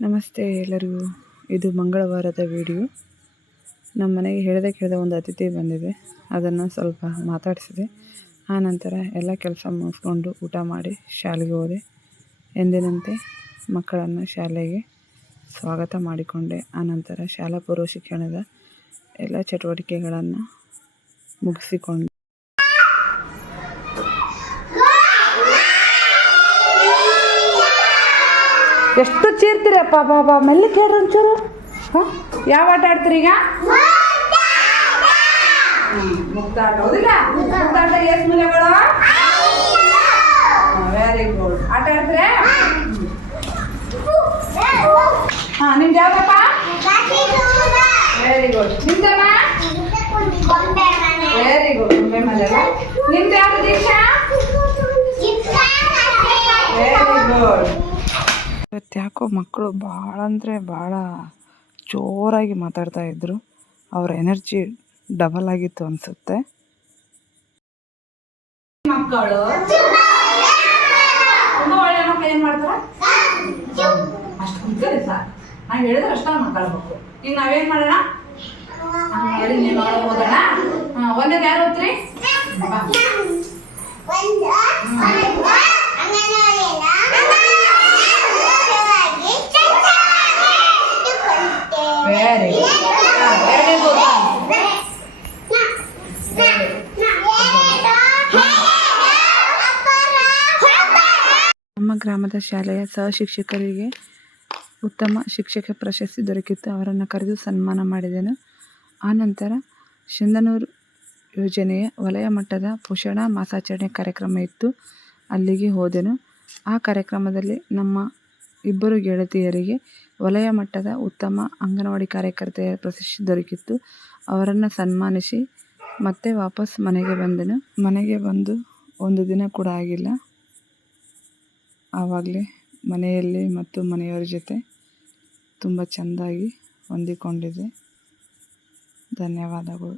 ನಮಸ್ತೆ ಎಲ್ಲರಿಗೂ. ಇದು ಮಂಗಳವಾರದ ವಿಡಿಯೋ. ನಮ್ಮ ಮನೆಗೆ ಹೇಳದೆ ಕೇಳದೆ ಒಂದು ಅತಿಥಿ ಬಂದಿದೆ. ಅದನ್ನು ಸ್ವಲ್ಪ ಮಾತಾಡಿಸಿದೆ. ಆನಂತರ ಎಲ್ಲ ಕೆಲಸ ಮುಗಿಸ್ಕೊಂಡು ಊಟ ಮಾಡಿ ಶಾಲೆಗೆ ಹೋದೆ. ಎಂದಿನಂತೆ ಮಕ್ಕಳನ್ನು ಶಾಲೆಗೆ ಸ್ವಾಗತ ಮಾಡಿಕೊಂಡೆ. ಆನಂತರ ಶಾಲಾ ಪೂರ್ವ ಶಿಕ್ಷಣದ ಎಲ್ಲ ಚಟುವಟಿಕೆಗಳನ್ನು ಮುಗಿಸಿಕೊಂಡು. ಎಷ್ಟು ಚೀರ್ತೀರಪ್ಪ ಬಾಬಾ ಮೆಲ್ಲ ಕೇಳ್ರಿ ಒಂಚೂರು. ಹಾಂ? ಯಾವ ಆಟ ಆಡ್ತೀರಿ ಈಗ? ಮುಕ್ತ ಆಟ. ಹೌದಿಲ್ಲ ಮುಕ್ತ ಆಟ ಎಷ್ಟು ಮೂಲೆಗಳು ವೆರಿ ಗುಡ್ ಆಟ ಆಡ್ತೀರಾ? ಹಾಂ, ನಿಮ್ದು ಯಾವ್ದಪ್ಪ? ವೆರಿ ಗುಡ್ ನಿಮ್ದಮ್ಮ ವೆರಿ ಗುಡ್ ನಿಮ್ದು ಯಾವ್ದು ದೀಕ್ಷಾ ವೆರಿ ಗುಡ್ ಇವತ್ತು ಯಾಕೋ ಮಕ್ಕಳು ಭಾಳ ಅಂದರೆ ಭಾಳ ಜೋರಾಗಿ ಮಾತಾಡ್ತಾ ಇದ್ದರು ಅವ್ರ ಎನರ್ಜಿ ಡಬಲ್ ಆಗಿತ್ತು ಅನಿಸುತ್ತೆ. ಮಕ್ಕಳು. ತುಂಬಾ ಒಳ್ಳೆ ಮಕ್ಕಳು ಏನ್ ಮಾಡ್ತಾರೆ? ಅಷ್ಟು ಸರ್ ನಾ ಹೇಳಿದ್ರೆ ಅಷ್ಟ ಮಾತಾಡ್ಬೇಕು. ಈಗ ನಾವೇನ್ ಮಾಡೋಣ? ಹೇಳಿ ಹೋಗೋಣ. ಹಾ, ಒಂದೇದ್ ಯಾರು ಓದ್ತೀರಿ ಗ್ರಾಮದ ಶಾಲೆಯ ಸಹಶಿಕ್ಷಕರಿಗೆ ಉತ್ತಮ ಶಿಕ್ಷಕ ಪ್ರಶಸ್ತಿ ದೊರಕಿತ್ತು. ಅವರನ್ನು ಕರೆದು ಸನ್ಮಾನ ಮಾಡಿದೆನು. ಆನಂತರ ಸಿಂಧನೂರು ಯೋಜನೆಯ ವಲಯ ಮಟ್ಟದ ಪೋಷಣಾ ಮಾಸಾಚರಣೆ ಕಾರ್ಯಕ್ರಮ ಇತ್ತು. ಅಲ್ಲಿಗೆ ಹೋದೆನು. ಆ ಕಾರ್ಯಕ್ರಮದಲ್ಲಿ ನಮ್ಮ ಇಬ್ಬರು ಗೆಳತಿಯರಿಗೆ ವಲಯ ಮಟ್ಟದ ಉತ್ತಮ ಅಂಗನವಾಡಿ ಕಾರ್ಯಕರ್ತೆಯ ಪ್ರಶಸ್ತಿ ದೊರಕಿತ್ತು. ಅವರನ್ನು ಸನ್ಮಾನಿಸಿ ಮತ್ತೆ ವಾಪಸ್ ಮನೆಗೆ ಬಂದೆನು. ಮನೆಗೆ ಬಂದು ಒಂದು ದಿನ ಕೂಡ ಆಗಿಲ್ಲ. ಆವಾಗಲೇ ಮನೆಯಲ್ಲಿ ಮತ್ತು ಮನೆಯವರ ಜೊತೆ ತುಂಬ ಚೆಂದಾಗಿ ಹೊಂದಿಕೊಂಡಿದೆ. ಧನ್ಯವಾದಗಳು.